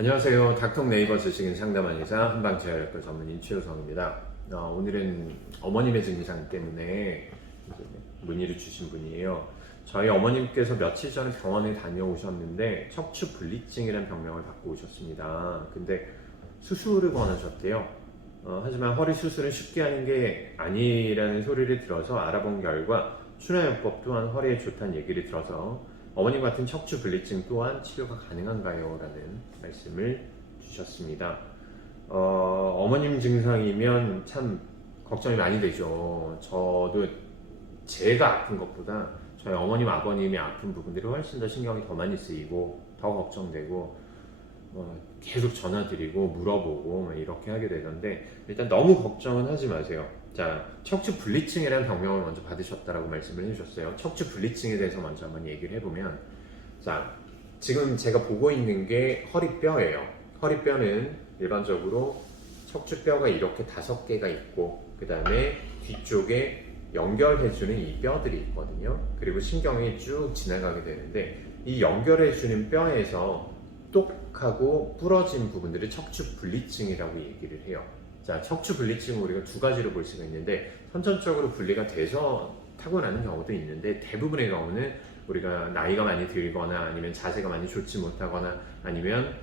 안녕하세요. 닥터 네이버 지식인 상담원이자 한방재활학과 전문의 최우성입니다. 오늘은 어머님의 증상 때문에 문의를 주신 분이에요. 저희 어머님께서 며칠 전에 병원에 다녀오셨는데 척추 불리증이라는 병명을 갖고 오셨습니다. 근데 수술을 권하셨대요. 하지만 허리 수술은 쉽게 하는 게 아니라는 소리를 들어서 알아본 결과 추나요법 또한 허리에 좋다는 얘기를 들어서 어머님 같은 척추 불리증 또한 치료가 가능한가요? 라는 말씀을 주셨습니다. 어머님 증상이면 참 걱정이 많이 되죠. 저도 제가 아픈 것보다 저희 어머님, 아버님이 아픈 부분들이 훨씬 더 신경이 더 많이 쓰이고 더 걱정되고 계속 전화드리고 물어보고 이렇게 하게 되던데, 일단 너무 걱정은 하지 마세요. 자, 척추 불리증이라는 병명을 먼저 받으셨다라고 말씀을 해주셨어요. 척추 불리증에 대해서 먼저 한번 얘기를 해보면, 자, 지금 제가 보고 있는 게 허리뼈예요. 허리뼈는 일반적으로 척추뼈가 이렇게 5개가 있고, 그 다음에 뒤쪽에 연결해주는 이 뼈들이 있거든요. 그리고 신경이 쭉 지나가게 되는데, 이 연결해주는 뼈에서 똑하고 부러진 부분들을 척추 불리증이라고 얘기를 해요. 자, 척추 불리증은 우리가 두 가지로 볼 수가 있는데, 선천적으로 분리가 돼서 타고나는 경우도 있는데, 대부분의 경우는 우리가 나이가 많이 들거나 아니면 자세가 많이 좋지 못하거나 아니면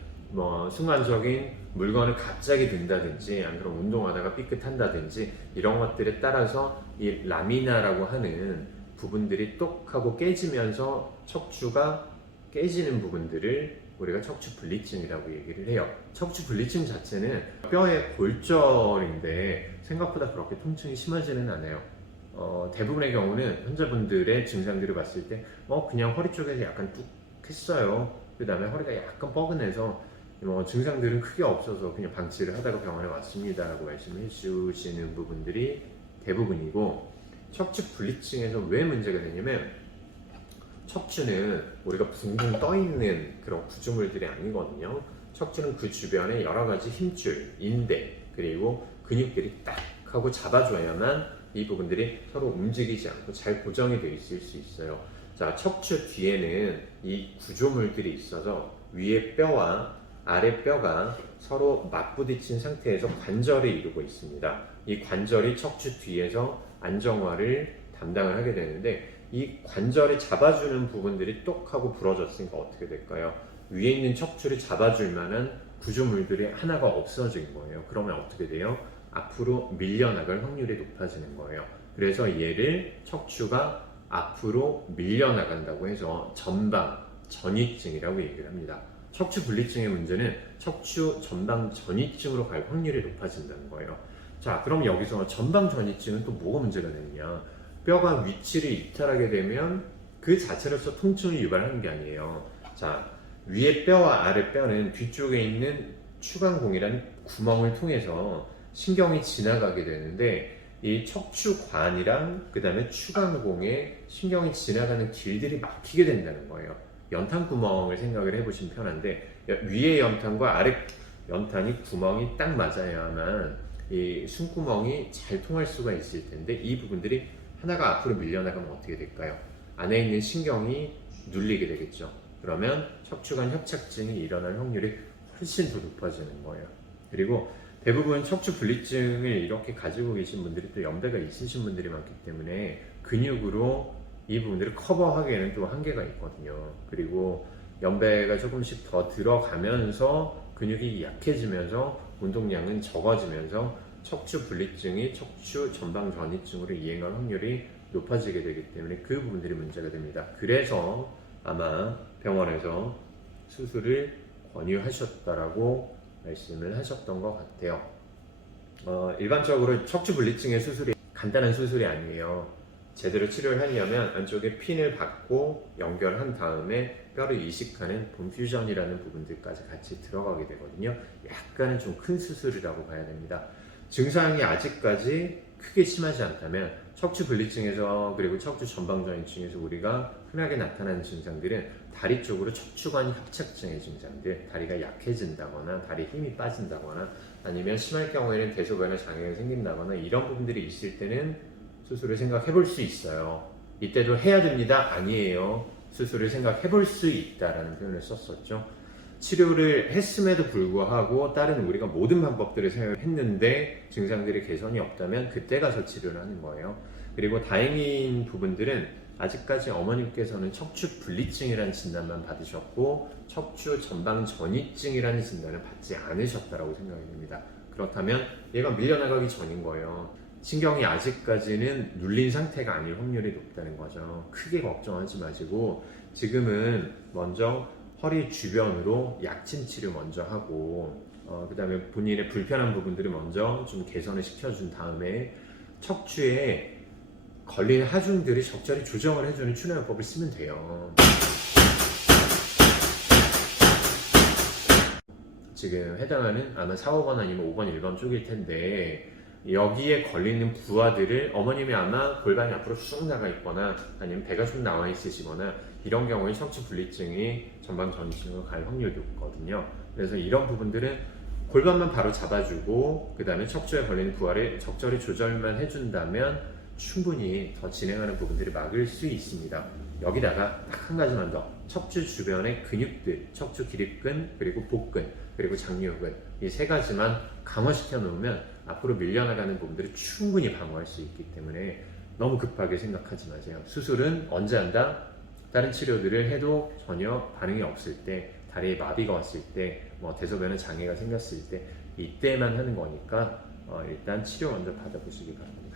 순간적인 물건을 갑자기 든다든지 아니면 운동하다가 삐끗한다든지 이런 것들에 따라서 이 라미나라고 하는 부분들이 똑하고 깨지면서 척추가 깨지는 부분들을 우리가 척추 불리증이라고 얘기를 해요. 척추 불리증 자체는 뼈의 골절인데 생각보다 그렇게 통증이 심하지는 않아요. 대부분의 경우는 환자분들의 증상들을 봤을 때 그냥 허리 쪽에서 약간 뚝 했어요. 그 다음에 허리가 약간 뻐근해서 증상들은 크게 없어서 그냥 방치를 하다가 병원에 왔습니다 라고 말씀을 해주시는 부분들이 대부분이고, 척추 불리증에서 왜 문제가 되냐면, 척추는 우리가 붕붕 떠있는 그런 구조물들이 아니거든요. 척추는 그 주변에 여러 가지 힘줄, 인대, 그리고 근육들이 딱 하고 잡아줘야만 이 부분들이 서로 움직이지 않고 잘 고정이 되어 있을 수 있어요. 자, 척추 뒤에는 이 구조물들이 있어서 위에 뼈와 아래 뼈가 서로 맞부딪힌 상태에서 관절을 이루고 있습니다. 이 관절이 척추 뒤에서 안정화를 담당을 하게 되는데, 이 관절을 잡아주는 부분들이 똑하고 부러졌으니까 어떻게 될까요? 위에 있는 척추를 잡아줄 만한 구조물들이 하나가 없어진 거예요. 그러면 어떻게 돼요? 앞으로 밀려나갈 확률이 높아지는 거예요. 그래서 얘를 척추가 앞으로 밀려나간다고 해서 전방 전이증이라고 얘기를 합니다. 척추 불리증의 문제는 척추 전방 전이증으로 갈 확률이 높아진다는 거예요. 자, 그럼 여기서 전방 전이증은 또 뭐가 문제가 되느냐? 뼈가 위치를 이탈하게 되면 그 자체로서 통증을 유발하는 게 아니에요. 자, 위에 뼈와 아래 뼈는 뒤쪽에 있는 추간공이라는 구멍을 통해서 신경이 지나가게 되는데, 이 척추관이랑 그 다음에 추간공에 신경이 지나가는 길들이 막히게 된다는 거예요. 연탄구멍을 생각을 해보시면 편한데, 위에 연탄과 아래 연탄이 구멍이 딱 맞아야만 이 숨구멍이 잘 통할 수가 있을 텐데, 이 부분들이 하나가 앞으로 밀려나가면 어떻게 될까요? 안에 있는 신경이 눌리게 되겠죠. 그러면 척추관 협착증이 일어날 확률이 훨씬 더 높아지는 거예요. 그리고 대부분 척추 불리증을 이렇게 가지고 계신 분들이 또 연배가 있으신 분들이 많기 때문에 근육으로 이 부분들을 커버하기에는 또 한계가 있거든요. 그리고 연배가 조금씩 더 들어가면서 근육이 약해지면서 운동량은 적어지면서 척추 불리증이 척추 전방 전이증으로 이행할 확률이 높아지게 되기 때문에 그 부분들이 문제가 됩니다. 그래서 아마 병원에서 수술을 권유하셨다라고 말씀을 하셨던 것 같아요. 일반적으로 척추 불리증의 수술이 간단한 수술이 아니에요. 제대로 치료를 하려면 안쪽에 핀을 받고 연결한 다음에 뼈를 이식하는 본 퓨전이라는 부분들까지 같이 들어가게 되거든요. 약간은 좀 큰 수술이라고 봐야 됩니다. 증상이 아직까지 크게 심하지 않다면 척추 불리증에서 그리고 척추 전방전이증에서 우리가 흔하게 나타나는 증상들은 다리 쪽으로 척추관 협착증의 증상들, 다리가 약해진다거나 다리 힘이 빠진다거나 아니면 심할 경우에는 대소변에 장애가 생긴다거나 이런 부분들이 있을 때는 수술을 생각해 볼 수 있어요. 이때도 해야 됩니다. 아니에요. 수술을 생각해 볼 수 있다라는 표현을 썼었죠. 치료를 했음에도 불구하고 다른 우리가 모든 방법들을 사용했는데 증상들이 개선이 없다면 그때 가서 치료를 하는 거예요. 그리고 다행인 부분들은 아직까지 어머님께서는 척추 분리증이라는 진단만 받으셨고 척추 전방 전이증이라는 진단을 받지 않으셨다고 생각이 됩니다. 그렇다면 얘가 밀려나가기 전인 거예요. 신경이 아직까지는 눌린 상태가 아닐 확률이 높다는 거죠. 크게 걱정하지 마시고 지금은 먼저 허리 주변으로 약침 치료 먼저 하고 그 다음에 본인의 불편한 부분들을 먼저 좀 개선을 시켜준 다음에 척추에 걸린 하중들이 적절히 조정을 해주는 추노요법을 쓰면 돼요. 지금 해당하는 아마 4, 5번 아니면 5번, 1번 쪽일 텐데 여기에 걸리는 부하들을 어머님이 아마 골반이 앞으로 쑥 나가 있거나 아니면 배가 좀 나와 있으시거나 이런 경우에 척추 분리증이 전방 전이증으로 갈 확률이 높거든요. 그래서 이런 부분들은 골반만 바로 잡아주고 그 다음에 척추에 걸리는 부하를 적절히 조절만 해준다면 충분히 더 진행하는 부분들이 막을 수 있습니다. 여기다가 딱 한 가지만 더, 척추 주변의 근육들, 척추 기립근, 그리고 복근, 그리고 장요근 이 세 가지만 강화시켜 놓으면 앞으로 밀려나가는 부분들을 충분히 방어할 수 있기 때문에 너무 급하게 생각하지 마세요. 수술은 언제 한다? 다른 치료들을 해도 전혀 반응이 없을 때, 다리에 마비가 왔을 때, 대소변에 장애가 생겼을 때 이때만 하는 거니까 일단 치료 먼저 받아보시기 바랍니다.